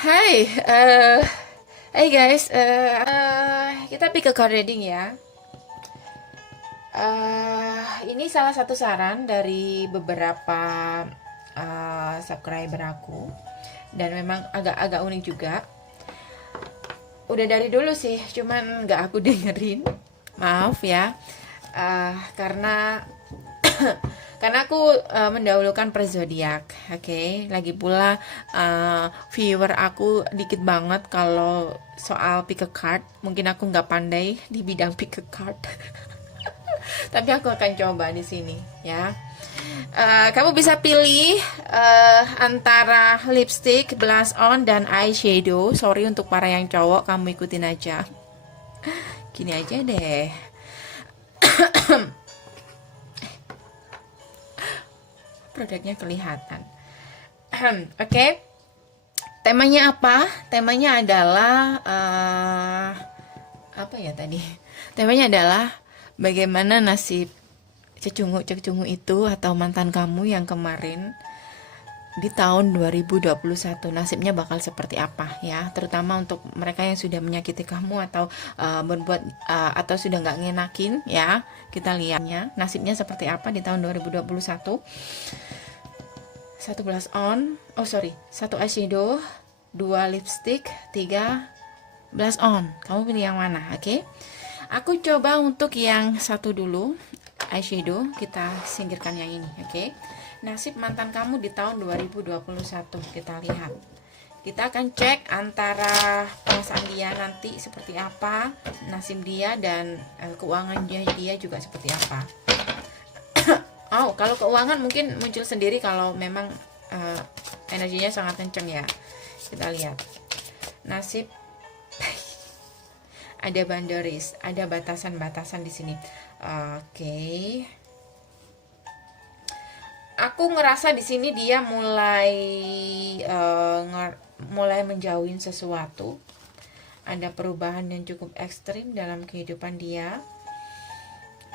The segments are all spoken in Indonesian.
Hai, hey guys, kita pick a card reading ya. Ini salah satu saran dari beberapa subscriber aku, dan memang agak-agak unik juga. Udah dari dulu sih, cuman nggak aku dengerin. Maaf ya, karena karena aku mendahulukan per zodiak, oke. Lagi pula viewer aku dikit banget kalau soal pick a card. Mungkin aku nggak pandai di bidang pick a card, tapi aku akan coba di sini ya. Kamu bisa pilih antara lipstick, blush on, dan eyeshadow. Sorry untuk para yang cowok, kamu ikutin aja. Gini aja deh. Produknya kelihatan. Oke. Temanya apa? Temanya adalah apa ya tadi? Temanya adalah bagaimana nasib cecungu-cecungu itu atau mantan kamu yang kemarin di tahun 2021. Nasibnya bakal seperti apa ya, terutama untuk mereka yang sudah menyakiti kamu atau berbuat atau sudah nggak ngenakin ya. Kita lihatnya nasibnya seperti apa di tahun 2021. Satu blush on, oh sorry, satu eyeshadow, dua lipstick, tiga blush on. Kamu pilih yang mana? Oke, aku coba untuk yang satu dulu, eyeshadow. Kita singkirkan yang ini. Oke, nasib mantan kamu di tahun 2021. Kita lihat, kita akan cek antara perasaan dia nanti seperti apa, nasib dia, dan keuangan dia juga seperti apa. Oh, kalau keuangan mungkin muncul sendiri kalau memang energinya sangat kenceng ya. Kita lihat nasib. Ada boundaries, ada batasan-batasan di sini. Oke. Aku ngerasa di sini dia mulai menjauhin sesuatu. Ada perubahan yang cukup ekstrim dalam kehidupan dia.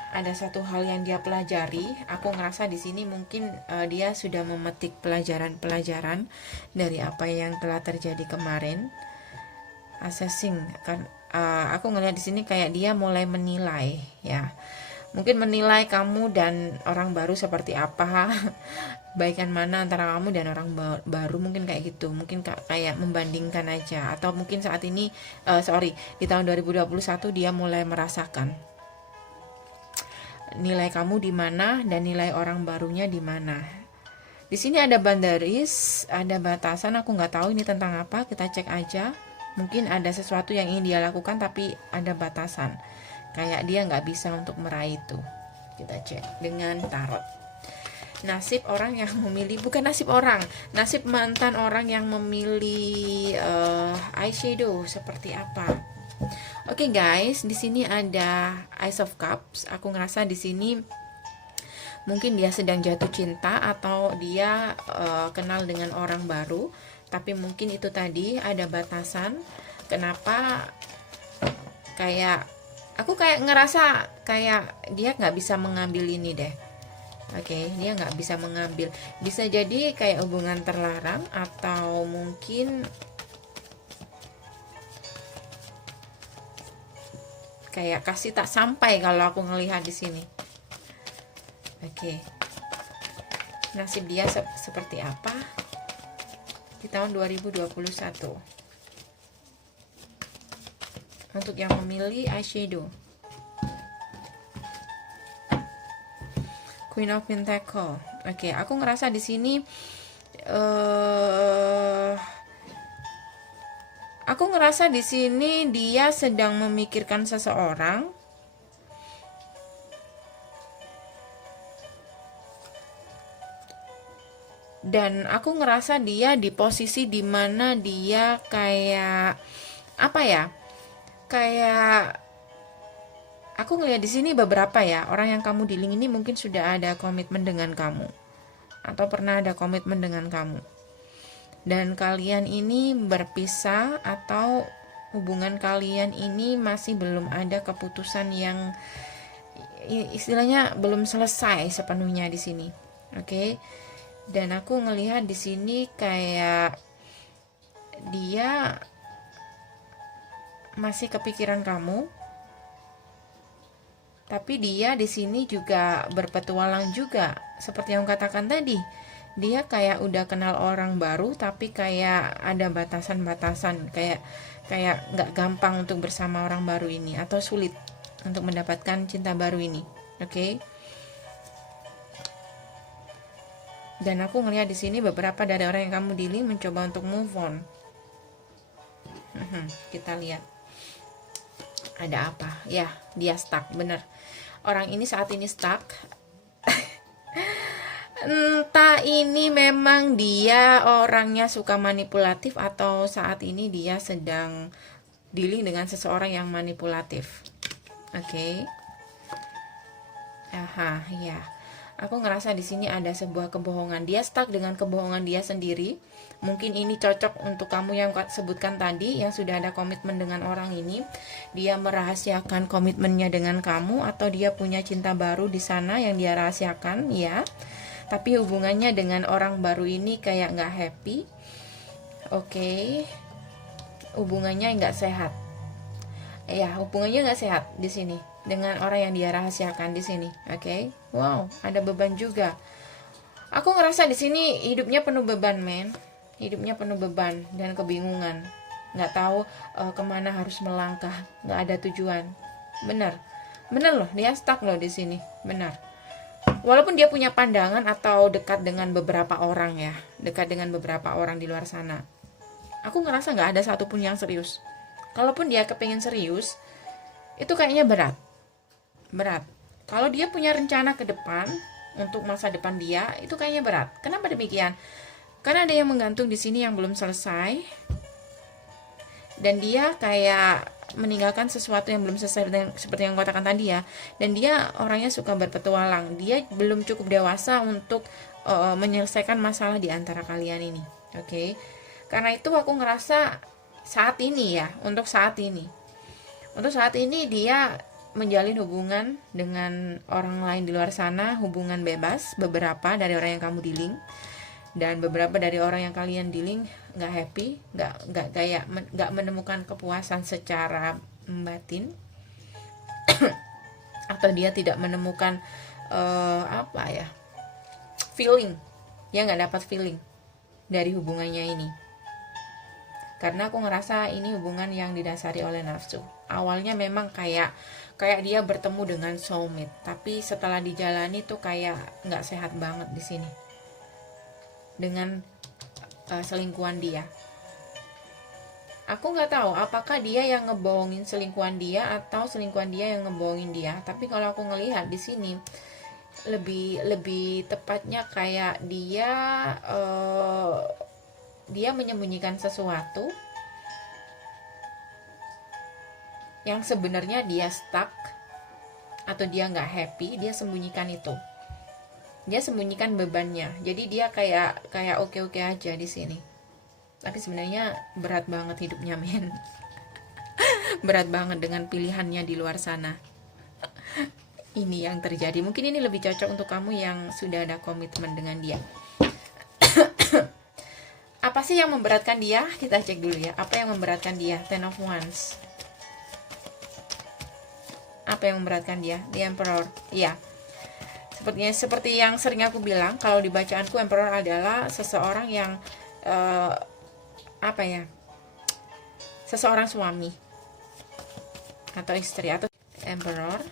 Ada satu hal yang dia pelajari. Aku ngerasa di sini mungkin dia sudah memetik pelajaran-pelajaran dari apa yang telah terjadi kemarin. Assessing kan, aku ngelihat di sini kayak dia mulai menilai ya. Mungkin menilai kamu dan orang baru seperti apa. Baikan mana antara kamu dan orang baru, mungkin kayak gitu. Mungkin kayak membandingkan aja, atau mungkin saat ini di tahun 2021 dia mulai merasakan nilai kamu di mana dan nilai orang barunya di mana. Di sini ada boundaries, ada batasan. Aku nggak tahu ini tentang apa. Kita cek aja. Mungkin ada sesuatu yang ingin dia lakukan tapi ada batasan. Kayak dia nggak bisa untuk meraih itu. Kita cek dengan tarot. Nasib orang yang memilih, bukan nasib orang, nasib mantan orang yang memilih eyeshadow seperti apa. Oke guys, di sini ada Ace of Cups. Aku ngerasa di sini mungkin dia sedang jatuh cinta atau dia kenal dengan orang baru, tapi mungkin itu tadi ada batasan. Kenapa? Kayak aku kayak ngerasa kayak dia nggak bisa mengambil ini deh. Oke, dia nggak bisa mengambil. Bisa jadi kayak hubungan terlarang, atau mungkin kayak kasih tak sampai kalau aku ngelihat di sini. Oke. Nasib dia seperti apa di tahun 2021 untuk yang memilih eyeshadow. Queen of Pentacle. Oke, aku ngerasa di sini aku ngerasa di sini dia sedang memikirkan seseorang. Dan aku ngerasa dia di posisi dimana dia kayak apa ya? Kayak aku ngelihat di sini beberapa ya, orang yang kamu dealing ini mungkin sudah ada komitmen dengan kamu atau pernah ada komitmen dengan kamu. Dan kalian ini berpisah, atau hubungan kalian ini masih belum ada keputusan yang istilahnya belum selesai sepenuhnya di sini. Oke. Dan aku ngelihat di sini kayak dia masih kepikiran kamu, tapi dia di sini juga berpetualang juga. Seperti yang katakan tadi, dia kayak udah kenal orang baru, tapi kayak ada batasan-batasan, kayak kayak nggak gampang untuk bersama orang baru ini, atau sulit untuk mendapatkan cinta baru ini. Oke. Dan aku ngelihat di sini beberapa dari orang yang kamu dealing mencoba untuk move on. Kita lihat ada apa. Ya, dia stuck, bener. Orang ini saat ini stuck. Entah ini memang dia orangnya suka manipulatif, atau saat ini dia sedang dealing dengan seseorang yang manipulatif. Oke. Aha, ya. Aku ngerasa di sini ada sebuah kebohongan. Dia stuck dengan kebohongan dia sendiri. Mungkin ini cocok untuk kamu yang sebutkan tadi, yang sudah ada komitmen dengan orang ini. Dia merahasiakan komitmennya dengan kamu, atau dia punya cinta baru di sana yang dia rahasiakan, ya. Tapi hubungannya dengan orang baru ini kayak nggak happy. Oke. Hubungannya nggak sehat. Ya, hubungannya nggak sehat di sini dengan orang yang dia rahasiakan di sini. Oke. Wow, ada beban juga. Aku ngerasa di sini hidupnya penuh beban, men. Hidupnya penuh beban dan kebingungan. Nggak tahu kemana harus melangkah. Nggak ada tujuan. Bener. Bener loh, dia stuck loh di sini. Bener. Walaupun dia punya pandangan atau dekat dengan beberapa orang ya. Dekat dengan beberapa orang di luar sana. Aku ngerasa nggak ada satupun yang serius. Kalaupun dia kepingin serius, itu kayaknya berat. Berat. Kalau dia punya rencana ke depan, untuk masa depan dia, itu kayaknya berat. Kenapa demikian? Karena ada yang menggantung di sini yang belum selesai. Dan dia kayak meninggalkan sesuatu yang belum selesai, seperti yang katakan tadi ya. Dan dia orangnya suka berpetualang. Dia belum cukup dewasa untuk menyelesaikan masalah di antara kalian ini. Oke. Karena itu aku ngerasa saat ini ya, untuk saat ini dia menjalin hubungan dengan orang lain di luar sana, hubungan bebas, beberapa dari orang yang kamu dealing, dan beberapa dari orang yang kalian dealing nggak happy, nggak menemukan kepuasan secara batin, atau dia tidak menemukan feeling, dia nggak dapat feeling dari hubungannya ini. Karena aku ngerasa ini hubungan yang didasari oleh nafsu. Awalnya memang kayak dia bertemu dengan soulmate, tapi setelah dijalani tuh kayak nggak sehat banget di sini dengan selingkuhan dia. Aku nggak tahu apakah dia yang ngebohongin selingkuhan dia atau selingkuhan dia yang ngebohongin dia. Tapi kalau aku ngelihat di sini lebih tepatnya kayak dia menyembunyikan sesuatu yang sebenarnya dia stuck atau dia nggak happy. Dia sembunyikan itu, dia sembunyikan bebannya. Jadi dia kayak oke aja di sini, tapi sebenarnya berat banget hidupnya, men. Berat banget dengan pilihannya di luar sana. Ini yang terjadi. Mungkin ini lebih cocok untuk kamu yang sudah ada komitmen dengan dia. Apa sih yang memberatkan dia? Kita cek dulu ya. Apa yang memberatkan dia? Ten of Wands. Apa yang memberatkan dia? The Emperor. Iya. Seperti yang sering aku bilang, kalau di bacaanku Emperor adalah seseorang yang seseorang suami atau istri, atau Emperor.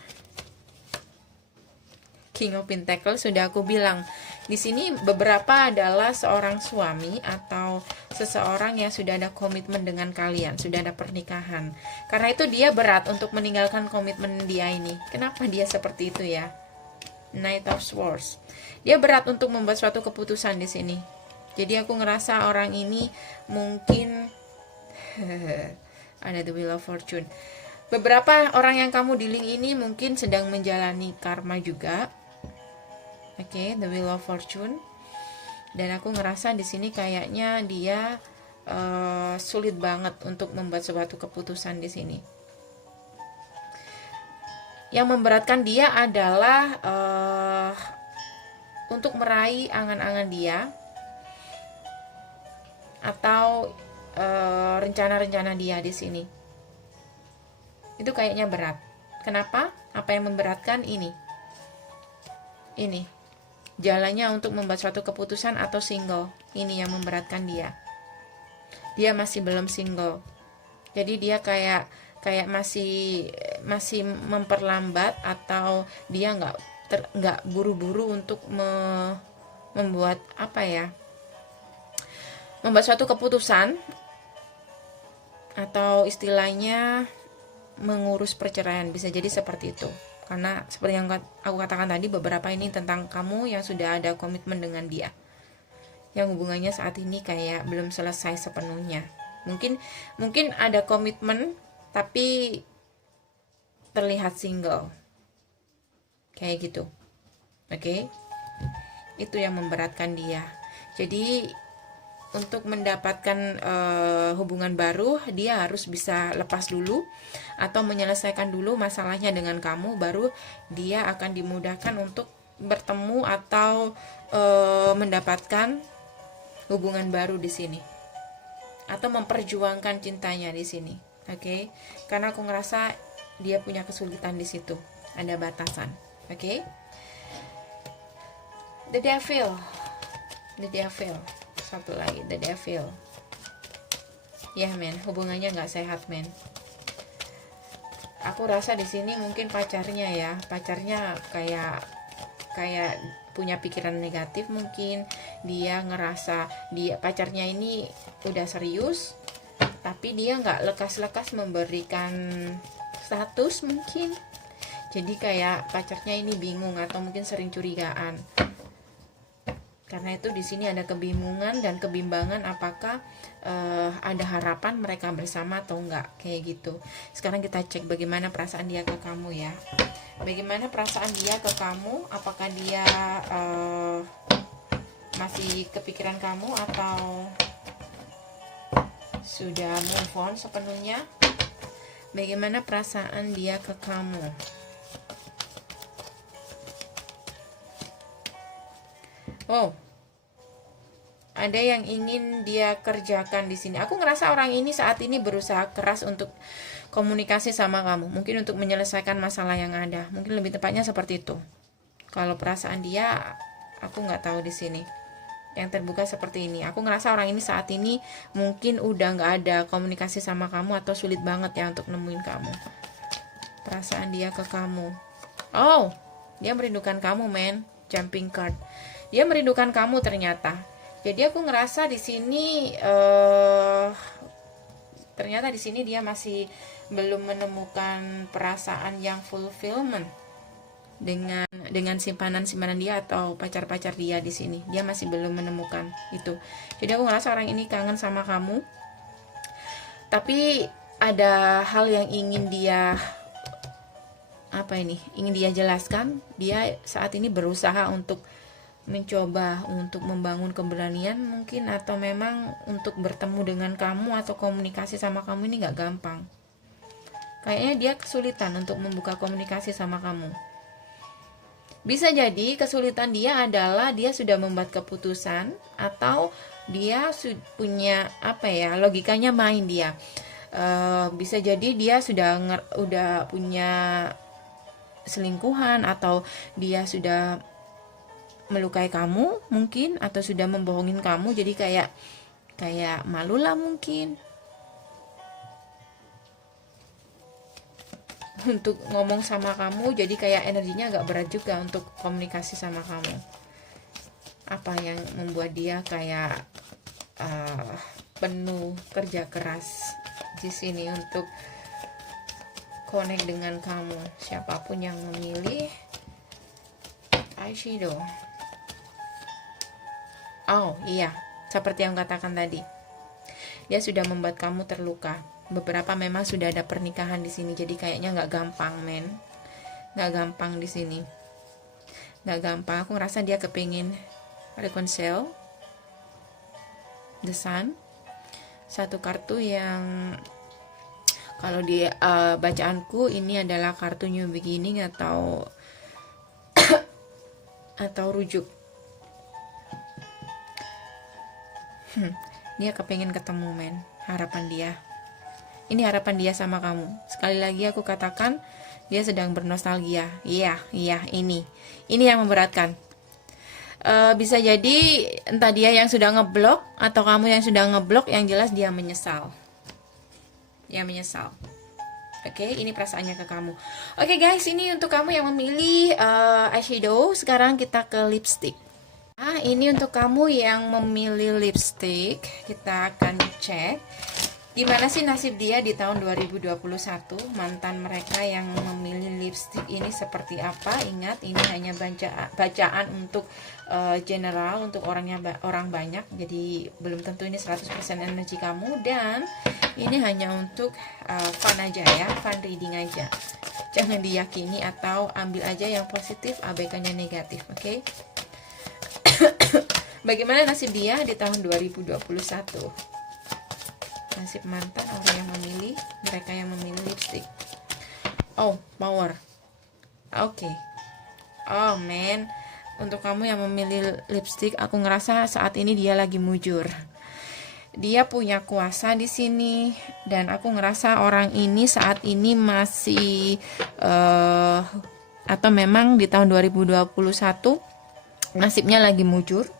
King of Pentacles sudah aku bilang. Di sini beberapa adalah seorang suami atau seseorang yang sudah ada komitmen dengan kalian, sudah ada pernikahan. Karena itu dia berat untuk meninggalkan komitmen dia ini. Kenapa dia seperti itu ya? Knight of Swords. Dia berat untuk membuat suatu keputusan di sini. Jadi aku ngerasa orang ini mungkin ada the Wheel of Fortune. Beberapa orang yang kamu dealing ini mungkin sedang menjalani karma juga. Oke, the Wheel of Fortune. Dan aku ngerasa di sini kayaknya dia sulit banget untuk membuat suatu keputusan di sini. Yang memberatkan dia adalah untuk meraih angan-angan dia, atau rencana-rencana dia di sini. Itu kayaknya berat. Kenapa? Apa yang memberatkan ini? Ini. Jalannya untuk membuat suatu keputusan atau single. Ini yang memberatkan dia. Dia masih belum single. Jadi dia kayak masih memperlambat, atau dia nggak buru-buru untuk membuat apa ya? Membuat suatu keputusan, atau istilahnya mengurus perceraian, bisa jadi seperti itu. Karena seperti yang aku katakan tadi, beberapa ini tentang kamu yang sudah ada komitmen dengan dia, yang hubungannya saat ini kayak belum selesai sepenuhnya. Mungkin ada komitmen tapi terlihat single, kayak gitu. Oke? Itu yang memberatkan dia. Jadi untuk mendapatkan hubungan baru, dia harus bisa lepas dulu atau menyelesaikan dulu masalahnya dengan kamu, baru dia akan dimudahkan untuk bertemu atau mendapatkan hubungan baru di sini, atau memperjuangkan cintanya di sini. Oke? Karena aku ngerasa dia punya kesulitan di situ, ada batasan. Oke? The devil. Satu lagi, the devil. Ya men, hubungannya nggak sehat men. Aku rasa di sini mungkin pacarnya kayak punya pikiran negatif. Mungkin dia ngerasa pacarnya ini udah serius, tapi dia nggak lekas-lekas memberikan status mungkin. Jadi kayak pacarnya ini bingung atau mungkin sering curigaan. Karena itu di sini ada kebingungan dan kebimbangan, apakah ada harapan mereka bersama atau enggak, kayak gitu. Sekarang kita cek bagaimana perasaan dia ke kamu ya. Bagaimana perasaan dia ke kamu? Apakah dia masih kepikiran kamu atau sudah move on sepenuhnya? Bagaimana perasaan dia ke kamu? Oh, ada yang ingin dia kerjakan di sini. Aku ngerasa orang ini saat ini berusaha keras untuk komunikasi sama kamu. Mungkin untuk menyelesaikan masalah yang ada. Mungkin lebih tepatnya seperti itu. Kalau perasaan dia, aku nggak tahu di sini. Yang terbuka seperti ini. Aku ngerasa orang ini saat ini mungkin udah nggak ada komunikasi sama kamu, atau sulit banget ya untuk nemuin kamu. Perasaan dia ke kamu. Oh, dia merindukan kamu, men. Jumping card. Dia merindukan kamu ternyata. Jadi aku ngerasa di sini ternyata di sini dia masih belum menemukan perasaan yang fulfillment dengan simpanan dia atau pacar-pacar dia di sini. Dia masih belum menemukan itu. Jadi aku ngerasa orang ini kangen sama kamu. Tapi ada hal yang ingin dia ingin dia jelaskan. Dia saat ini berusaha untuk mencoba untuk membangun keberanian mungkin, atau memang untuk bertemu dengan kamu atau komunikasi sama kamu ini gak gampang. Kayaknya dia kesulitan untuk membuka komunikasi sama kamu. Bisa jadi kesulitan dia adalah dia sudah membuat keputusan, atau dia punya logikanya main dia. Bisa jadi dia udah punya selingkuhan, atau dia sudah melukai kamu mungkin, atau sudah membohongin kamu. Jadi kayak malu lah mungkin untuk ngomong sama kamu. Jadi kayak energinya agak berat juga untuk komunikasi sama kamu. Apa yang membuat dia kayak penuh kerja keras di sini untuk connect dengan kamu. Siapapun yang memilih eyeshadow. Oh iya, seperti yang katakan tadi, dia sudah membuat kamu terluka. Beberapa memang sudah ada pernikahan di sini, jadi kayaknya nggak gampang, men. Nggak gampang di sini. Nggak gampang. Aku ngerasa dia kepingin reconcile. The Sun, satu kartu yang kalau di bacaanku ini adalah kartu New Beginning atau rujuk. Dia kepengen ketemu, men. harapan dia. Ini harapan dia sama kamu. Sekali lagi aku katakan, dia sedang bernostalgia. Iya, ini yang memberatkan. Bisa jadi entah dia yang sudah ngeblok atau kamu yang sudah ngeblok, yang jelas dia menyesal. Oke, ini perasaannya ke kamu. Oke guys, ini untuk kamu yang memilih eyeshadow. Sekarang kita ke lipstick. Ini untuk kamu yang memilih lipstick. Kita akan cek gimana sih nasib dia di tahun 2021. Mantan mereka yang memilih lipstick ini seperti apa. Ingat, ini hanya bacaan untuk general, untuk orang banyak. Jadi belum tentu ini 100% energi kamu. Dan ini hanya untuk fun aja ya, fun reading aja. Jangan diyakini atau ambil aja yang positif, abaikan yang negatif. Oke? Bagaimana nasib dia di tahun 2021? Nasib mantan orang yang memilih, mereka yang memilih lipstick. Oh, power. Oke. Oh man, untuk kamu yang memilih lipstick, aku ngerasa saat ini dia lagi mujur. Dia punya kuasa di sini, dan aku ngerasa orang ini saat ini masih atau memang di tahun 2021 nasibnya lagi mujur.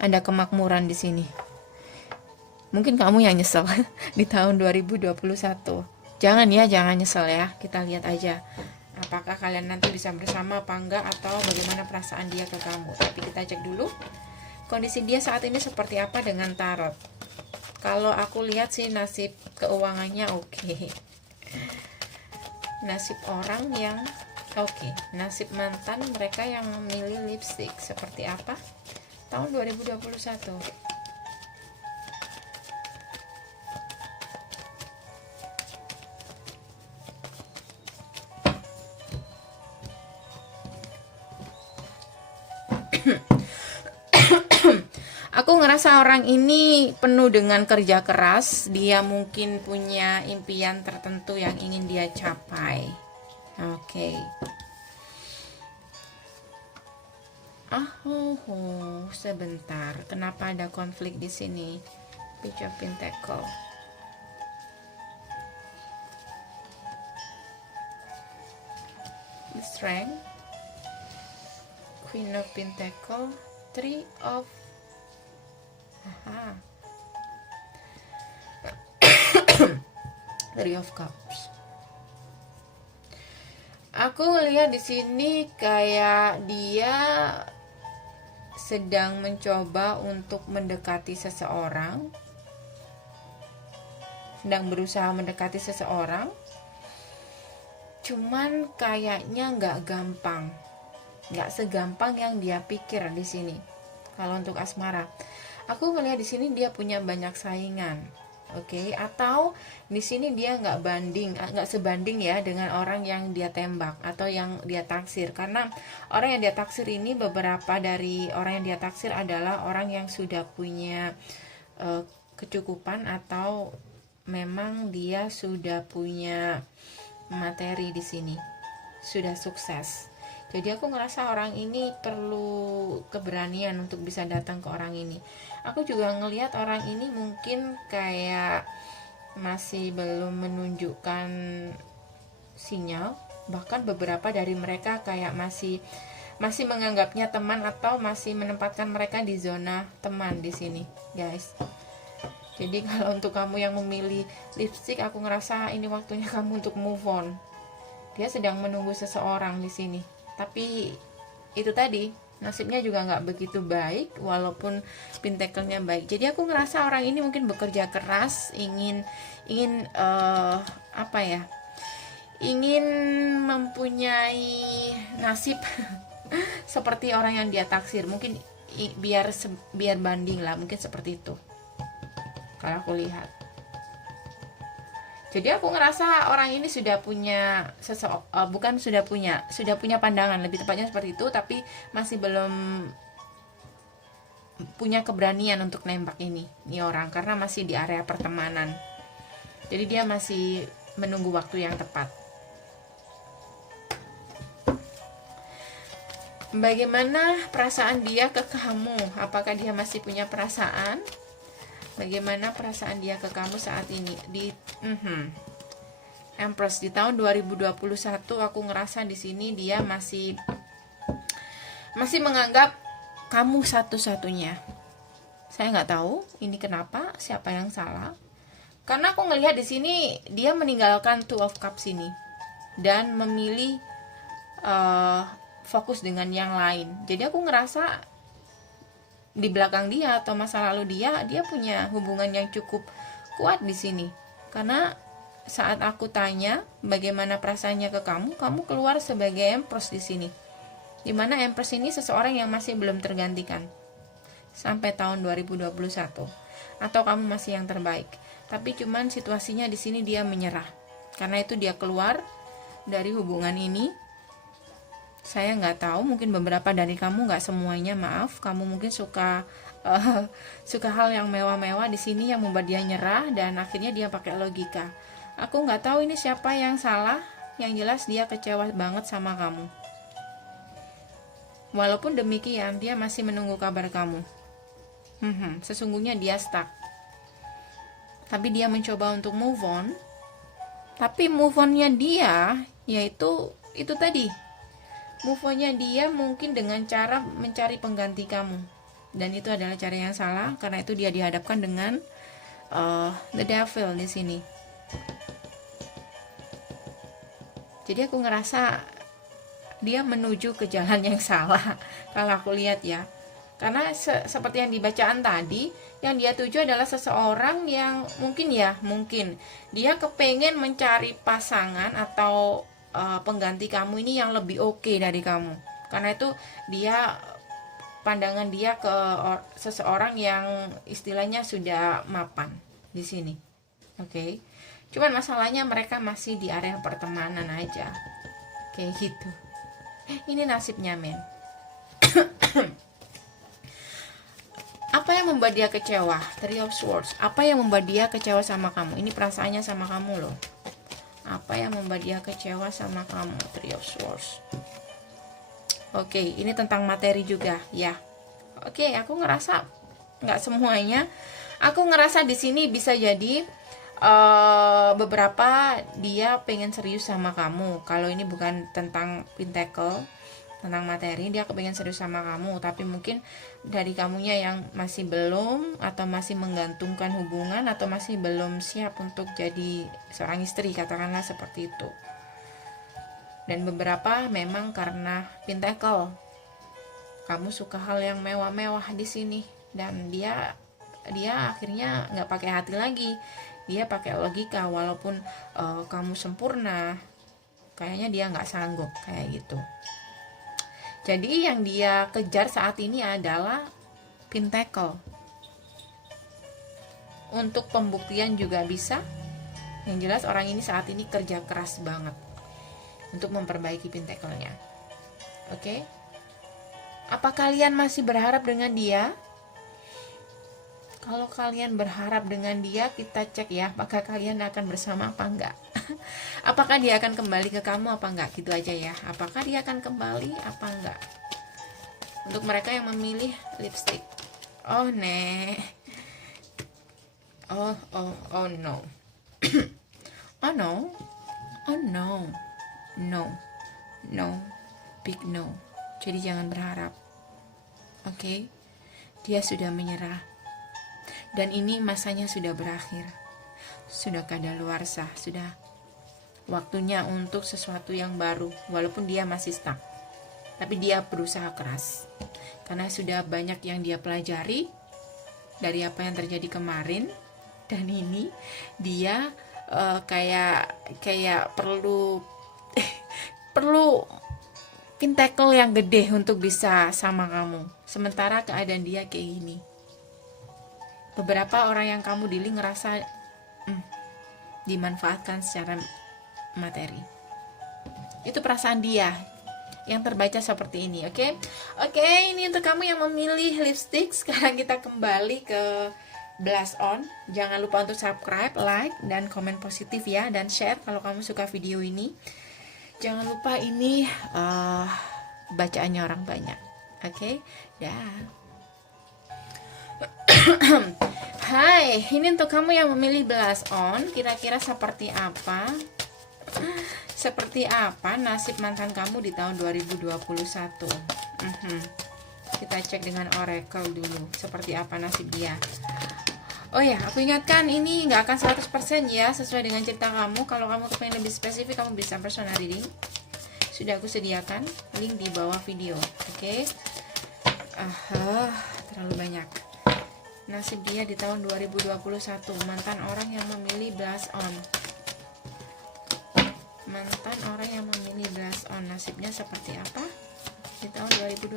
Ada kemakmuran di sini. Mungkin kamu yang nyesel di tahun 2021. Jangan nyesel ya. Kita lihat aja apakah kalian nanti bisa bersama apa enggak, atau bagaimana perasaan dia ke kamu. Tapi kita cek dulu kondisi dia saat ini seperti apa dengan tarot. Kalau aku lihat sih nasib keuangannya oke. Nasib orang yang oke. Nasib mantan mereka yang memilih lipstick seperti apa tahun 2021. Aku ngerasa orang ini penuh dengan kerja keras. Dia mungkin punya impian tertentu yang ingin dia capai. Oke. Sebentar. Kenapa ada konflik di sini? Page of Pentacle. The Strength. Queen of Pentacle. Three of Three of Cups. Aku lihat di sini kayak dia sedang mencoba untuk mendekati seseorang, sedang berusaha mendekati seseorang, cuman kayaknya nggak gampang, nggak segampang yang dia pikir di sini. Kalau untuk asmara, aku melihat di sini dia punya banyak saingan. Oke, atau di sini dia nggak sebanding ya dengan orang yang dia tembak atau yang dia taksir. Karena orang yang dia taksir ini, beberapa dari orang yang dia taksir adalah orang yang sudah punya kecukupan, atau memang dia sudah punya materi di sini, sudah sukses. Jadi aku ngerasa orang ini perlu keberanian untuk bisa datang ke orang ini. Aku juga ngelihat orang ini mungkin kayak masih belum menunjukkan sinyal. Bahkan beberapa dari mereka kayak masih menganggapnya teman, atau masih menempatkan mereka di zona teman di sini, guys. Jadi kalau untuk kamu yang memilih lipstick, aku ngerasa ini waktunya kamu untuk move on. Dia sedang menunggu seseorang di sini. Tapi itu tadi, nasibnya juga nggak begitu baik, walaupun pentacle-nya baik. Jadi aku ngerasa orang ini mungkin bekerja keras, ingin ingin mempunyai nasib seperti orang yang dia taksir. Mungkin biar banding lah, mungkin seperti itu kalau aku lihat. Jadi aku ngerasa orang ini sudah punya sudah punya pandangan, lebih tepatnya seperti itu, tapi masih belum punya keberanian untuk nembak ini orang, karena masih di area pertemanan. Jadi dia masih menunggu waktu yang tepat. Bagaimana perasaan dia ke kamu? Apakah dia masih punya perasaan? Bagaimana perasaan dia ke kamu saat ini? Di Empress di tahun 2021 aku ngerasa di sini dia masih menganggap kamu satu-satunya. Saya nggak tahu ini kenapa, siapa yang salah. Karena aku ngelihat di sini dia meninggalkan Two of Cups ini dan memilih fokus dengan yang lain. Jadi aku ngerasa di belakang dia atau masa lalu dia punya hubungan yang cukup kuat di sini. Karena saat aku tanya bagaimana perasaannya ke kamu, kamu keluar sebagai Empress di sini. Dimana Empress ini seseorang yang masih belum tergantikan sampai tahun 2021, atau kamu masih yang terbaik. Tapi cuman situasinya di sini dia menyerah. Karena itu dia keluar dari hubungan ini. Saya nggak tahu, mungkin beberapa dari kamu, nggak semuanya, maaf, kamu mungkin suka hal yang mewah-mewah di sini yang membuat dia nyerah dan akhirnya dia pakai logika. Aku nggak tahu ini siapa yang salah, yang jelas dia kecewa banget sama kamu. Walaupun demikian, dia masih menunggu kabar kamu. Sesungguhnya dia stuck. Tapi dia mencoba untuk move on. Tapi move on-nya dia, yaitu itu tadi. Move on-nya dia mungkin dengan cara mencari pengganti kamu. Dan itu adalah cara yang salah, karena itu dia dihadapkan dengan the devil di sini. Jadi aku ngerasa dia menuju ke jalan yang salah kalau aku lihat ya. Karena seperti yang dibacaan tadi, yang dia tuju adalah seseorang yang mungkin dia kepengen mencari pasangan atau pengganti kamu ini yang lebih oke dari kamu. Karena itu pandangan dia ke seseorang yang istilahnya sudah mapan di sini. Oke. Cuman masalahnya mereka masih di area pertemanan aja. Kayak gitu. Ini nasibnya, men. Apa yang membuat dia kecewa? Three of Swords. Apa yang membuat dia kecewa sama kamu? Ini perasaannya sama kamu loh. Apa yang membuat dia kecewa sama kamu? Three of Swords. Oke, ini tentang materi juga ya. Oke, aku ngerasa nggak semuanya. Aku ngerasa di sini bisa jadi beberapa dia pengen serius sama kamu. Kalau ini bukan tentang pentacle, tentang materi, dia kepengen serius sama kamu, tapi mungkin dari kamunya yang masih belum, atau masih menggantungkan hubungan, atau masih belum siap untuk jadi seorang istri, katakanlah seperti itu. Dan beberapa memang karena pentacle, kamu suka hal yang mewah-mewah di sini, dan dia akhirnya nggak pakai hati lagi, dia pakai logika. Walaupun kamu sempurna, kayaknya dia nggak sanggup kayak gitu. Jadi yang dia kejar saat ini adalah pentacle. Untuk pembuktian juga bisa. Yang jelas orang ini saat ini kerja keras banget untuk memperbaiki pentacle-nya. Oke? Apa kalian masih berharap dengan dia? Kalau kalian berharap dengan dia, kita cek ya, apakah kalian akan bersama apa enggak. Apakah dia akan kembali ke kamu apa enggak, gitu aja ya. Apakah dia akan kembali apa enggak. Untuk mereka yang memilih lipstick. Oh nek. Oh no. Oh no. Oh no. No. Big no. Jadi jangan berharap. Oke? Dia sudah menyerah. Dan ini masanya sudah berakhir. Sudah kadaluarsa, sudah waktunya untuk sesuatu yang baru. Walaupun dia masih stuck, tapi dia berusaha keras. Karena sudah banyak yang dia pelajari dari apa yang terjadi kemarin. Dan ini dia kayak perlu pentacle yang gede untuk bisa sama kamu. Sementara keadaan dia kayak gini. Beberapa orang yang kamu dealing ngerasa dimanfaatkan secara materi. Itu perasaan dia yang terbaca seperti ini. Oke, ini untuk kamu yang memilih lipstick. Sekarang kita kembali ke Blush On. Jangan lupa untuk subscribe, like, dan komen positif ya, dan share kalau kamu suka video ini. Jangan lupa ini bacaannya orang banyak. Oke, dah. Hai, ini untuk kamu yang memilih blast on. Kira-kira seperti apa? Seperti apa nasib mantan kamu di tahun 2021? Kita cek dengan oracle dulu. Seperti apa nasib dia. Oh ya, aku ingatkan ini nggak akan 100% ya sesuai dengan cerita kamu. Kalau kamu pengen lebih spesifik, kamu bisa personal reading. Sudah aku sediakan link di bawah video. Oke. Terlalu banyak. Nasib dia di tahun 2021, mantan orang yang memilih blast on. Mantan orang yang memilih blast on, nasibnya seperti apa di tahun 2021?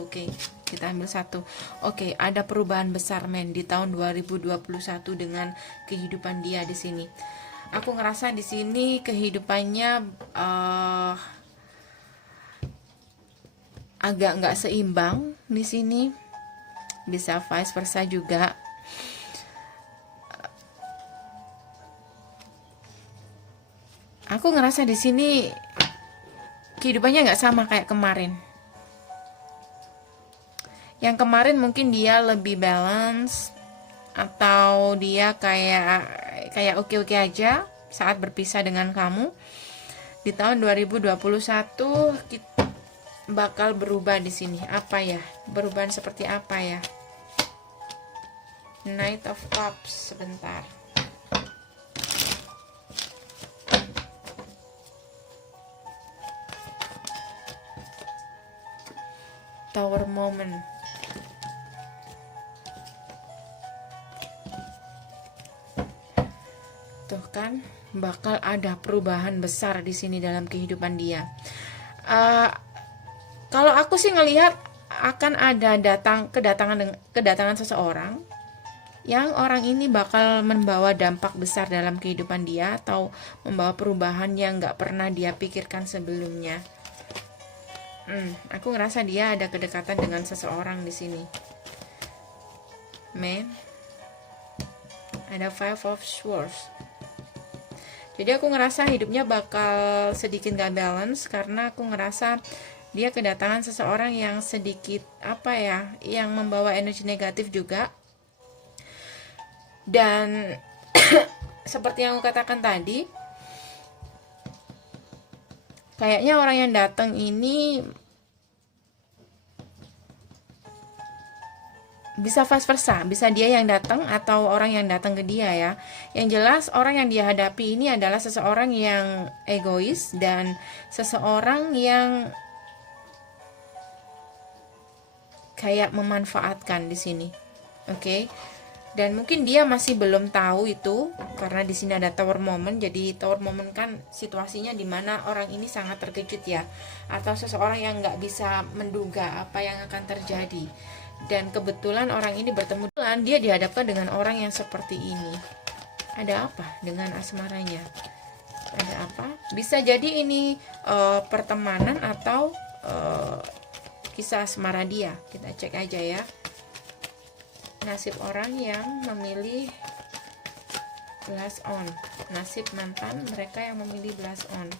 Oke, kita ambil satu. Oke, ada perubahan besar men di tahun 2021 dengan kehidupan dia di sini. Aku ngerasa di sini kehidupannya agak nggak seimbang di sini. Bisa vice versa juga. Aku ngerasa di sini kehidupannya nggak sama kayak kemarin. Yang kemarin mungkin dia lebih balance, atau dia kayak oke-oke aja saat berpisah dengan kamu. Di tahun 2021 kita bakal berubah di sini. Apa ya? Perubahan seperti apa ya? Knight of Cups, sebentar. Tower moment. Tuh kan, bakal ada perubahan besar di sini dalam kehidupan dia. Kalau aku sih ngelihat akan ada kedatangan seseorang yang orang ini bakal membawa dampak besar dalam kehidupan dia, atau membawa perubahan yang gak pernah dia pikirkan sebelumnya. Aku ngerasa dia ada kedekatan dengan seseorang di sini. Man, ada Five of Swords. Jadi aku ngerasa hidupnya bakal sedikit gak balance, karena aku ngerasa dia kedatangan seseorang yang sedikit yang membawa energi negatif juga. Dan seperti yang aku katakan tadi, kayaknya orang yang datang ini bisa vice versa, bisa dia yang datang atau orang yang datang ke dia ya. Yang jelas orang yang dia hadapi ini adalah seseorang yang egois dan seseorang yang kayak memanfaatkan di sini. Oke. Dan mungkin dia masih belum tahu itu, karena di sini ada tower moment. Jadi tower moment kan situasinya dimana orang ini sangat terkejut ya, atau seseorang yang nggak bisa menduga apa yang akan terjadi. Dan kebetulan orang ini bertemu, dia dihadapkan dengan orang yang seperti ini. Ada apa dengan asmaranya? Ada apa? Bisa jadi ini pertemanan atau kisah asmara dia. Kita cek aja ya. Nasib orang yang memilih blast on. Nasib mantan mereka yang memilih blast on.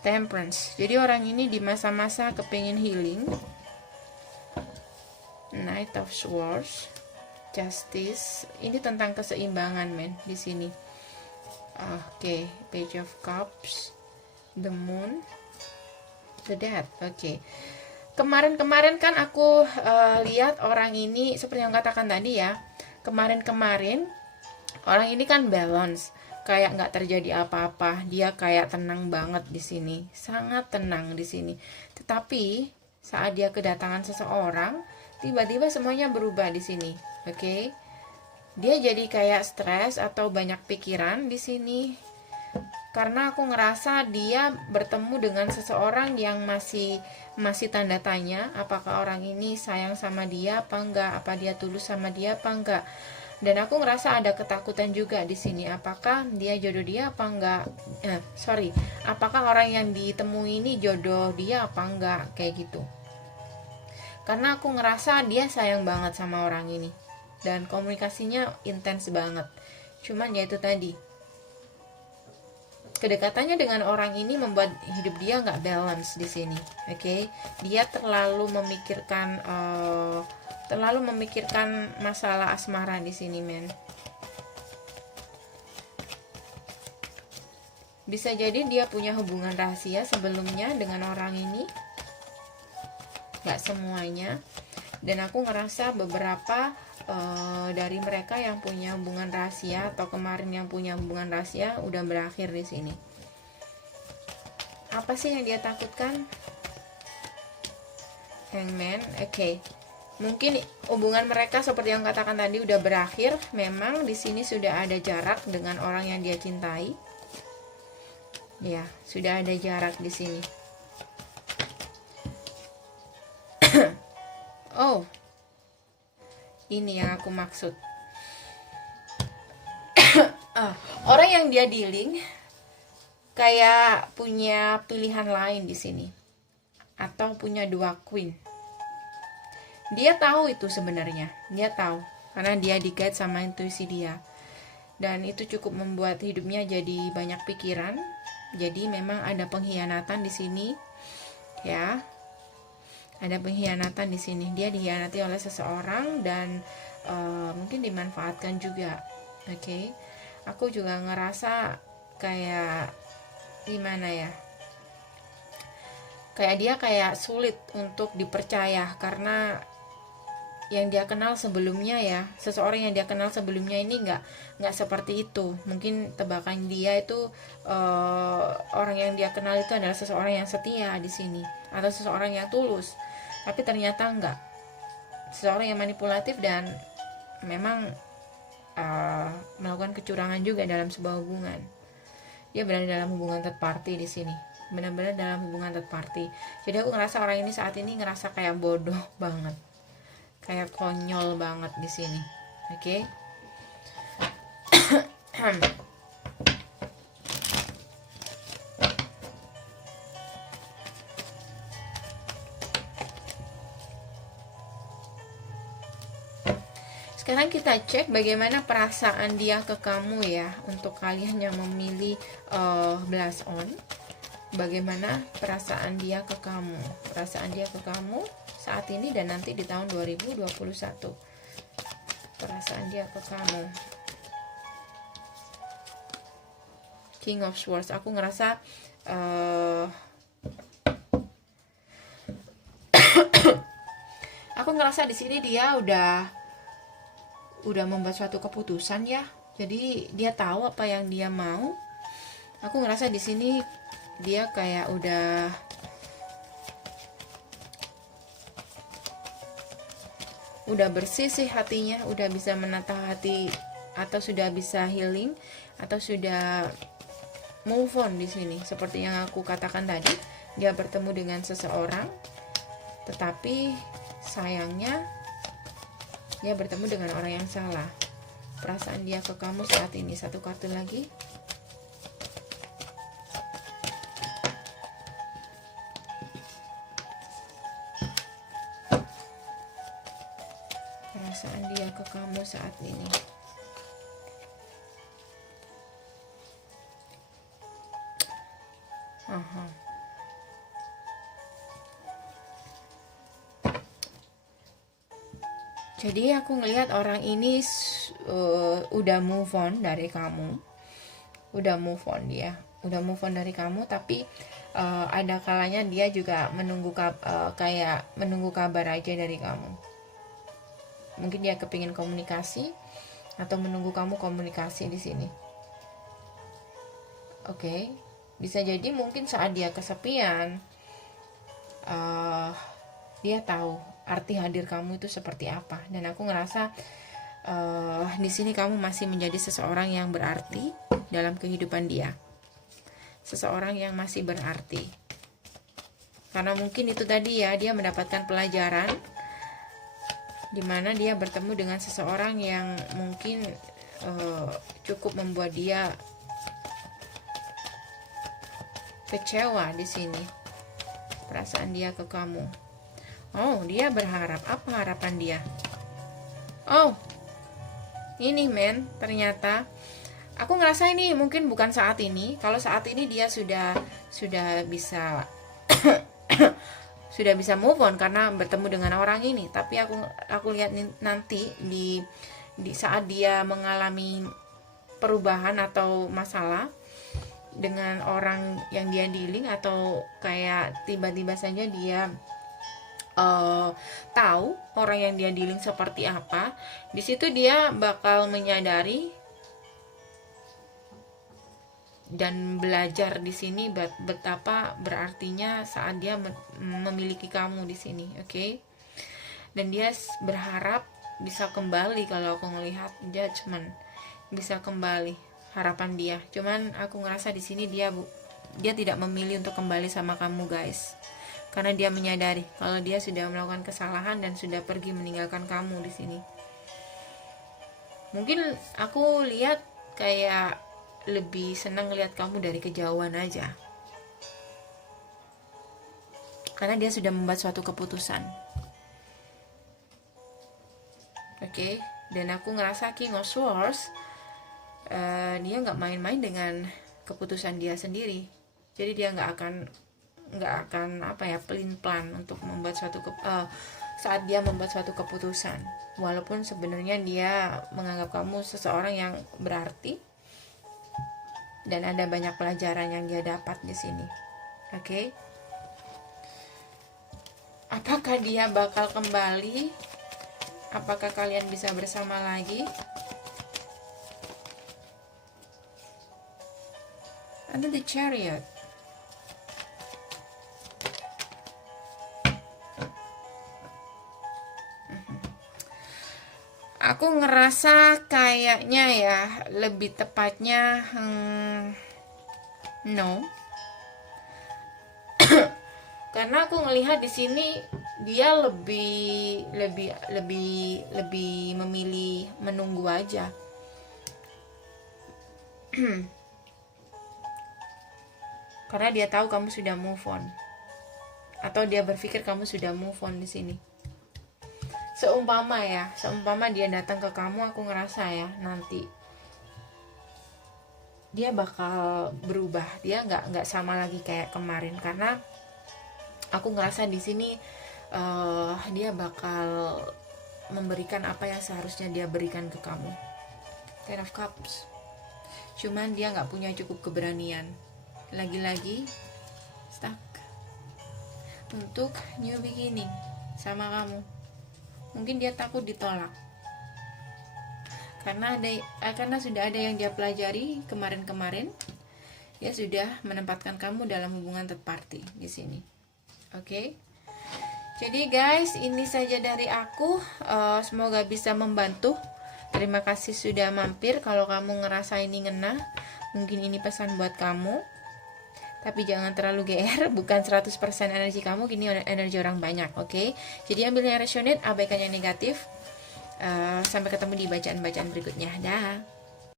Temperance. Jadi orang ini di masa-masa kepingin healing. Knight of Swords. Justice. Ini tentang keseimbangan men di sini. Oke, Page of Cups, The Moon, The Death. Oke. Kemarin-kemarin kan aku lihat orang ini seperti yang katakan tadi ya. Kemarin-kemarin orang ini kan balance, kayak nggak terjadi apa-apa. Dia kayak tenang banget di sini, sangat tenang di sini. Tetapi saat dia kedatangan seseorang, tiba-tiba semuanya berubah di sini. Oke. Dia jadi kayak stres atau banyak pikiran di sini, karena aku ngerasa dia bertemu dengan seseorang yang masih tanda tanya, apakah orang ini sayang sama dia apa enggak, apa dia tulus sama dia apa enggak. Dan aku ngerasa ada ketakutan juga di sini, apakah dia jodoh dia apa enggak. Apakah orang yang ditemui ini jodoh dia apa enggak, kayak gitu. Karena aku ngerasa dia sayang banget sama orang ini. Dan komunikasinya intens banget. Cuman ya itu tadi, kedekatannya dengan orang ini membuat hidup dia nggak balance di sini. Oke, dia terlalu memikirkan masalah asmara di sini, men. Bisa jadi dia punya hubungan rahasia sebelumnya dengan orang ini, nggak semuanya. Dan aku ngerasa beberapa dari mereka yang punya hubungan rahasia atau kemarin yang punya hubungan rahasia udah berakhir di sini. Apa sih yang dia takutkan? Hangman. Oke. Mungkin hubungan mereka seperti yang katakan tadi udah berakhir. Memang di sini sudah ada jarak dengan orang yang dia cintai. Ya, sudah ada jarak di sini. Oh, ini yang aku maksud. Orang yang dia dealing kayak punya pilihan lain di sini, atau punya dua queen. Dia tahu itu sebenarnya, dia tahu karena dia di-guide sama intuisi dia, dan itu cukup membuat hidupnya jadi banyak pikiran. Jadi memang ada pengkhianatan di sini, ya. Ada pengkhianatan di sini. Dia dikhianati oleh seseorang dan mungkin dimanfaatkan juga. Oke. Aku juga ngerasa kayak gimana ya? Kayak dia kayak sulit untuk dipercaya karena yang dia kenal sebelumnya, ya, seseorang yang dia kenal sebelumnya ini nggak seperti itu. Mungkin tebakan dia itu orang yang dia kenal itu adalah seseorang yang setia di sini, atau seseorang yang tulus, tapi ternyata enggak. Seseorang yang manipulatif dan memang melakukan kecurangan juga dalam sebuah hubungan. Dia berada dalam hubungan third party di sini, benar-benar dalam hubungan third party. Jadi aku ngerasa orang ini saat ini ngerasa kayak bodoh banget, kayak konyol banget di sini. Oke. Sekarang kita cek bagaimana perasaan dia ke kamu, ya, untuk kalian yang memilih blast on. Bagaimana perasaan dia ke kamu? Perasaan dia ke kamu saat ini dan nanti di tahun 2021. Perasaan dia ke kamu. King of Swords. Aku ngerasa aku ngerasa di sini dia udah membuat suatu keputusan, ya. Jadi dia tahu apa yang dia mau. Aku ngerasa di sini dia kayak udah bersih sih hatinya, udah bisa menata hati, atau sudah bisa healing, atau sudah move on di sini. Seperti yang aku katakan tadi, dia bertemu dengan seseorang, tetapi sayangnya dia bertemu dengan orang yang salah. Perasaan dia ke kamu saat ini. Satu kartu lagi. Perasaan dia ke kamu saat ini. Jadi aku ngelihat orang ini udah move on dari kamu, udah move on dari kamu, tapi ada kalanya dia juga menunggu kayak menunggu kabar aja dari kamu. Mungkin dia kepingin komunikasi atau menunggu kamu komunikasi di sini. Oke. Bisa jadi mungkin saat dia kesepian, dia tahu arti hadir kamu itu seperti apa. Dan aku ngerasa di sini kamu masih menjadi seseorang yang berarti dalam kehidupan dia, seseorang yang masih berarti. Karena mungkin itu tadi, ya, dia mendapatkan pelajaran dimana dia bertemu dengan seseorang yang mungkin cukup membuat dia kecewa di sini. Perasaan dia ke kamu. Oh, dia berharap. Apa harapan dia? Oh, ini, men, ternyata Aku ngerasa ini mungkin bukan saat ini. Kalau saat ini dia sudah bisa sudah bisa move on karena bertemu dengan orang ini. Tapi aku lihat nanti di saat dia mengalami perubahan atau masalah dengan orang yang dia dealing, atau kayak tiba-tiba saja dia tahu orang yang dia dealing seperti apa, di situ dia bakal menyadari dan belajar di sini betapa berartinya saat dia memiliki kamu di sini, oke? Dan dia berharap bisa kembali. Kalau aku ngelihat judgment, bisa kembali harapan dia. Cuman aku ngerasa di sini dia tidak memilih untuk kembali sama kamu, guys, karena dia menyadari kalau dia sudah melakukan kesalahan dan sudah pergi meninggalkan kamu di sini. Mungkin aku lihat kayak lebih senang lihat kamu dari kejauhan aja, karena dia sudah membuat suatu keputusan. Oke. Dan aku ngerasa King of Swords, dia nggak main-main dengan keputusan dia sendiri. Jadi dia nggak akan apa ya, pelin-pelan untuk membuat saat dia membuat suatu keputusan, walaupun sebenarnya dia menganggap kamu seseorang yang berarti dan ada banyak pelajaran yang dia dapat di sini. Oke. Apakah dia bakal kembali? Apakah kalian bisa bersama lagi? Ada the Chariot. Aku ngerasa kayaknya ya, lebih tepatnya no. Karena aku ngelihat di sini dia lebih memilih menunggu aja. Karena dia tahu kamu sudah move on, atau dia berpikir kamu sudah move on di sini. Seumpama dia datang ke kamu, aku ngerasa ya nanti dia bakal berubah. Dia nggak sama lagi kayak kemarin, karena aku ngerasa di sini dia bakal memberikan apa yang seharusnya dia berikan ke kamu. Ten of Cups. Cuman dia nggak punya cukup keberanian. Lagi-lagi stuck untuk new beginning sama kamu. Mungkin dia takut ditolak, karena sudah ada yang dia pelajari kemarin. Dia sudah menempatkan kamu dalam hubungan third party di sini. Oke. Jadi guys, ini saja dari aku. Semoga bisa membantu. Terima kasih sudah mampir. Kalau kamu ngerasa ini ngena, mungkin ini pesan buat kamu. Tapi jangan terlalu GR, bukan 100% energi kamu, gini energi orang banyak, oke? Jadi ambil yang resonate, abaikan yang negatif. Sampai ketemu di bacaan-bacaan berikutnya. Dah.